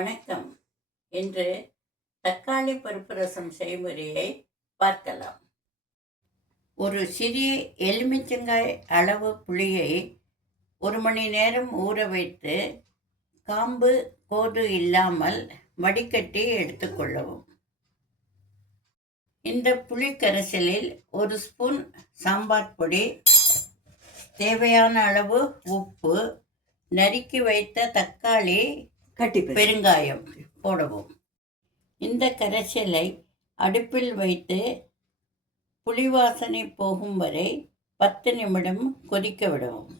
வணக்கம். இன்று தக்காளி பருப்பு ரசம் செய்முறையை பார்க்கலாம். ஒரு சிறிய எலுமிச்சங்காய் அளவு புளியை 1 மணி நேரம் ஊற வைத்து காம்பு கோடு இல்லாமல் வடிகட்டி எடுத்துக்கொள்ளவும். இந்த புளி கரைசலில் 1 ஸ்பூன் சாம்பார் பொடி, தேவையான அளவு உப்பு, நறுக்கி வைத்த தக்காளி, பெருங்காயம் போடவும். இந்த கரைசலை அடுப்பில் வைத்து புளிவாசனை போகும் வரை 10 நிமிடம் கொதிக்க விடவும்.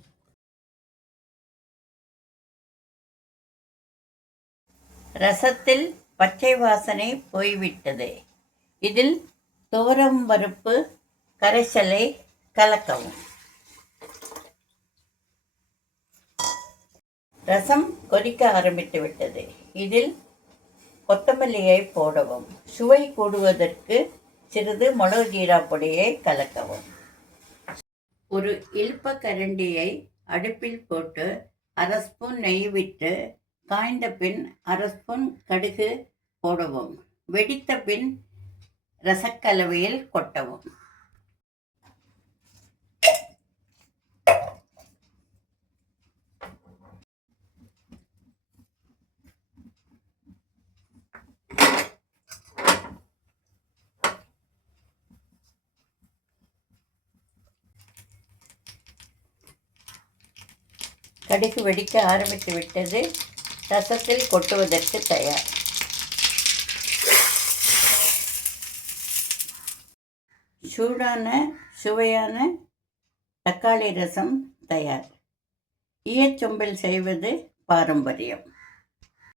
ரசத்தில் பச்சை வாசனை போய்விட்டது. இதில் துவரம் பருப்பு கரைசலை கலக்கவும். ரசம் கொதிக்க ஆரம்பித்து விட்டது. இதில் கொத்தமல்லியை போடவும். சுவை கூடுவதற்கு சிறிது மிளகு ஜீரா பொடியை கலக்கவும். ஒரு இழுப்ப கரண்டியை அடுப்பில் போட்டு 1/2 ஸ்பூன் நெய் விட்டு காய்ந்த பின் 1/2 ஸ்பூன் கடுகு போடவும். வெடித்த பின் ரசக்கலவையில் கொட்டவும். கடுகு வெடிக்க ஆரம்பித்து விட்டது. ரசத்தில் கொட்டுவதற்கு தயார். சூடான சுவையான தக்காளி ரசம் தயார். ஈயச்சொம்பில் செய்வது பாரம்பரியம்.